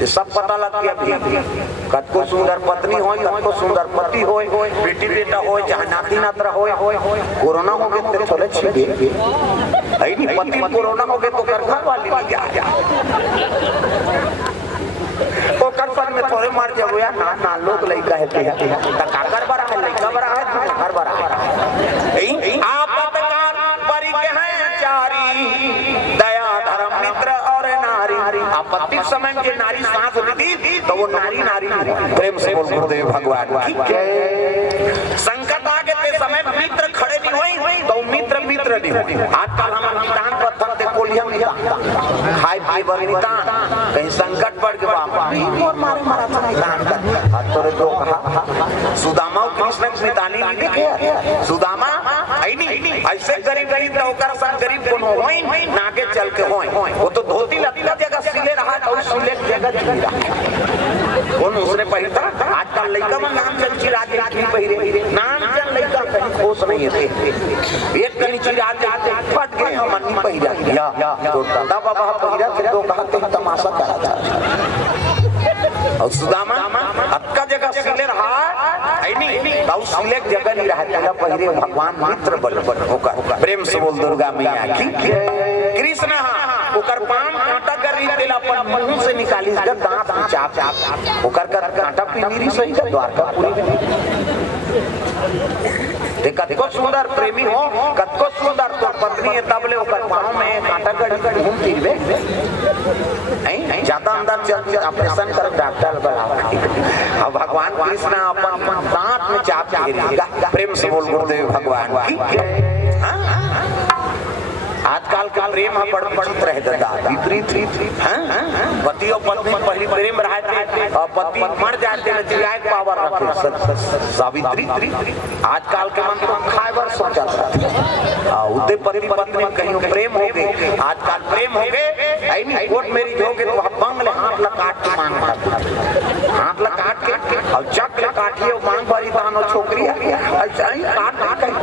ये सब पता लग गया भी कतको सुंदर पत्नी हो, कतको सुंदर पति हो, बेटी बेटा हो, चाहे नाती नातरा हो, कोरोना हो गए तो चले छिपे है नहीं, पति कोरोना हो गए तो घर वाली नहीं जा तो कर में थोड़े मार जाओ यार, ना ना लोग लड़का है काकर बड़ा है, लड़का बड़ा है, घर बड़ा है। आपतकाल परी के हैं चारी, दया धर्म मित्र और नारी। आपत्ति समय के नारी सांस ली तो वो नारी नारी प्रेम से बोल गुरुदेव भगवान की जय। संकट आगे ते समय मित्र खड़े नहीं हुई तो मित्र मित्र नहीं हुई। आजकल हम निदान पत्थर दे कोलियम निदान खाए पिए बर निदान, कहीं संकट पड़ के वापस और मारे मारा था निदान का तोरे जो कहा सुदामा और कृष्ण की निदानी नहीं देखे। सुदामा आई नहीं ऐसे गरीब गरीब होकर संग गरीब कौन होई नाके चल के होई, वो तो धोती लगता जगह सिले रहा तो सिले जगह जी रहा कौन उसने पहिरता। आजकल लड़का में नाम चल चिराग आदमी पहिरे, नाम चल लड़का कहीं खोस नहीं है, एक कनी चिराग आते फट गए हम नहीं पहिरा या तो दादा बाबा पहिरा फिर तो कहा कहीं तमाशा करा था। और सुदामा अक्का जगह सिले रहा है नहीं तो सिले जगह नहीं रहा तेरा पहिरे भगवान मित्र बल होकर प्रेम से बोल दुर्गा मैया की कृष्ण ओकर पान कांटा कर रही तेला अपन मुंह से निकाली कर दांत चाप चाप ओकर कर कांटा पिनीरी सही का द्वारकापुरी कतको सुंदर प्रेमी हो, कतको सुंदर तो पत्नी है तबले ओकर पांव में कांटा गड़ी घूम फिरबे नहीं ज्यादा अंदर चल ऑपरेशन कर डॉक्टर बुलाओ। अब भगवान कृष्ण अपन दांत में चाप चाप प्रेम से बोल गुरुदेव भगवान की। आजकल का प्रेम पड़त रहे विपरीत पति और पत्नी पहली प्रेम रहे और पति मर जाते जियाए पावर रखे सावित्री। आजकल के मन तो खाए बार सोचा उदय पति पत्नी कहीं प्रेम हो गए, आजकल प्रेम हो गए कोर्ट मेरी हो गए तो बंगले हाथ लकाट के मांग हाथ लकाट के और चक लकाटिए मांग भरी तानो छोकरी ऐसा ही काट कहीं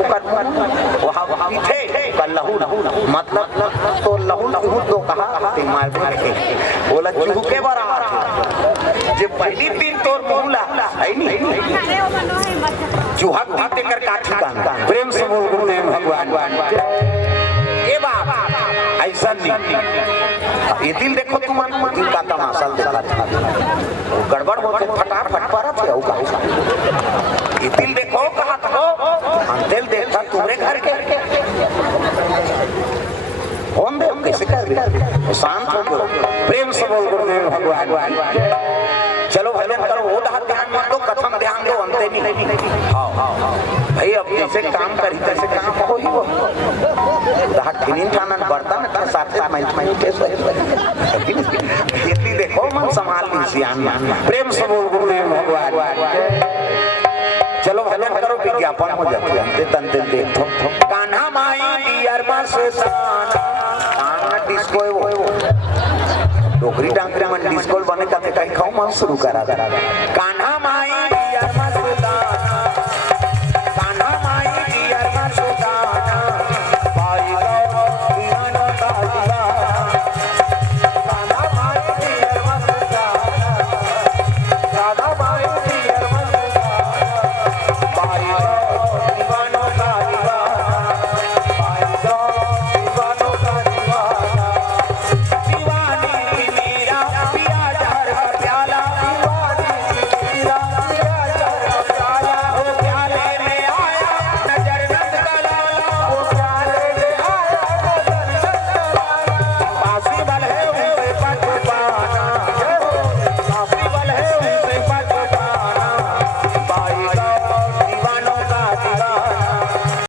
वहाँ पीछे लहू मतलब तो लहू लहू तो कहा मार बोला चूहू के बराबर जे पहली दिन तोर मुहला है नहीं चूहा काटे कर काठी का प्रेम से बोल गुरुदेव भगवान ये बात ऐसा नहीं। ये दिल देखो तुम दिल का तमाशा देखा था गड़बड़ होके फटाफट पड़ा था ये दिल देखो कहा था दिल देखा तुम्हारे घर के कौन दे कैसे कर शांत हो प्रेम से बोल गुरुदेव भगवान। चलो भजन करो वो ध्यान मत दो कथम ध्यान दो अंते नहीं। हाँ भाई अब जैसे काम करी तैसे काम हो ही वो ठिनी ठाना बर्तन के साथ इतनी देखो मन संभाल लीजिए प्रेम से बोल गुरुदेव भगवान। चलो भजन करो विज्ञापन हो जाते अंते तंते देखो कान्हा माई डियर बस डिस्को वो डोगरी डांगरे मन डिस्को बने का कहीं खाओ मन शुरू करा कान्हा माई